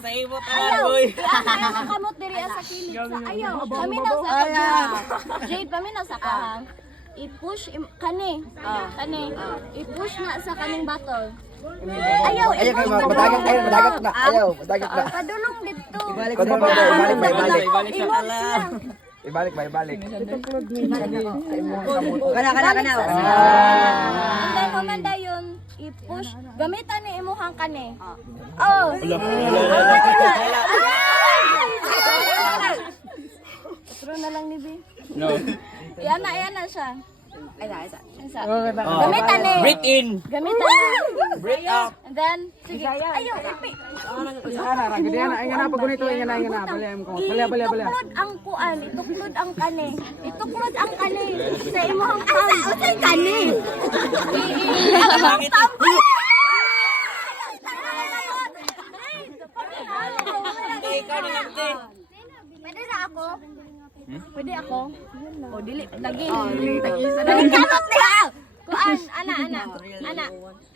sa imo tanan boy. Ayaw makamot diri sa kilid. Ayaw. Kami na sa kahang. Jade, kami na sa kahang. I-push kani. Kani. I-push na sa kaning bottle. Ayaw, i-push na. Madagat na. Ayaw, madagat na. Padulong dito. Ibalik. Ibalik. Kana. And then, kumanda yun, i-push. Gamitan ni imuhang kani. Oh. Pero na lang ni B. No. Yan na siya. Isa. Gamitan ni. Breathe in. Gamitan ni. Breathe out. And then, sige. Ayaw, ipi. Ituklod ang kuan, ituklod ang kani. Ituklod ang kani. Sa imong pang. Sa kani. Pwede na ako? Pwede ako? O, dili. Lagi. Dali kamot niya! Kuan, ana.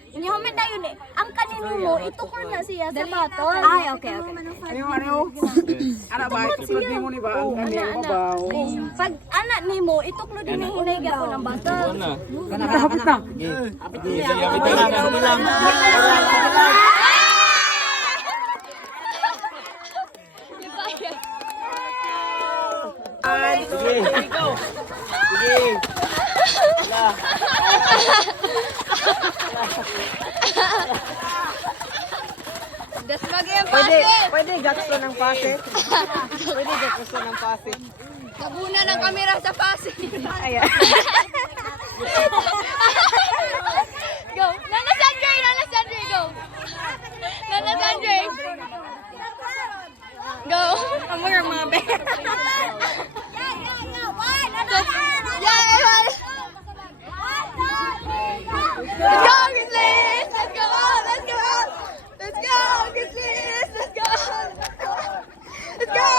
Hindi mo tayo ni. Ang kanino mo, itukol na siya sa baton. Ay, okay. Pag anak ni mo, ituklo din yung hinay ko ng baton. Pwede gasto ng pase. Nabuna ng kamera sa pasi. Go. Nana Sandre, go. Nana Sandre. Go. Ang mga mabe. Let's go, Grizzlies! Let's go!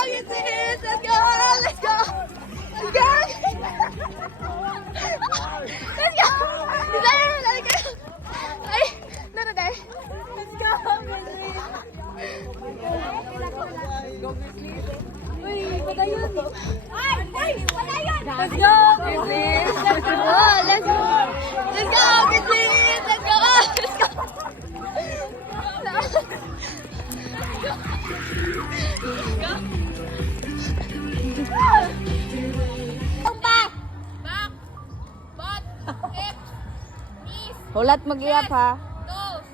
Grizzlies! Let's go! Grizzlies! Let's go! Ay, naraday. Let's go, Grizzlies! Uy, patayon. Patayon! Let's go, Grizzlies! Let's go, Grizzlies! Let's go! Hulat mag-ihap ha. Goes.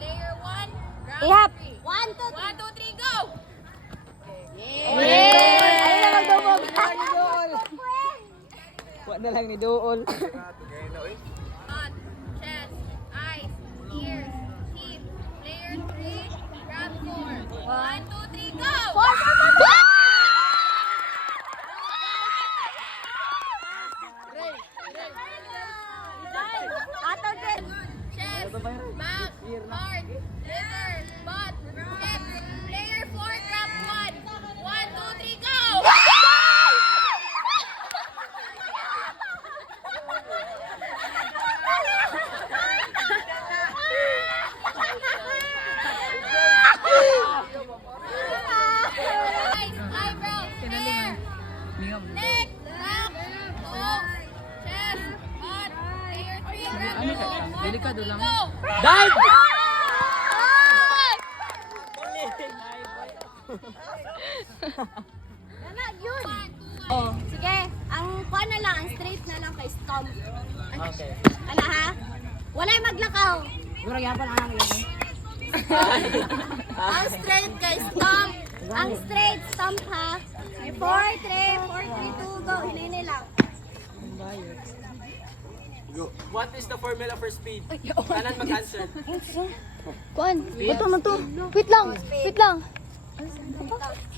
Player 1, round Ihap. 3. 1, 2, 3. 1, 2, 3, go! Ayun na magdumog. Wala na lang ni Dool. Hot, chest, eyes, ears, teeth. Player 3, round 4. 1, 2, 3, go! Ato din. Chest, back, heart, liver, butt, hips. Player 4, drop 1. 1, 2, 3, go! Eyes, eyebrows, hair, neck, back, nose, chest, butt. Player 3, grab 2. Delikado lang. Go! Dive! Oh, sige. Ang kuha na lang, ang straight na lang kay stomp. Okay. Ano ha? Wala'y maglakaw. Ang straight kay stomp. Ang straight stomp ha. 4, 3, 2, go. Hilini lang. What is the formula for speed? Kanan mag-answer. Kuan, ito na to. Wait lang.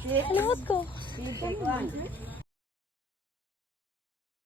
Alimot ko.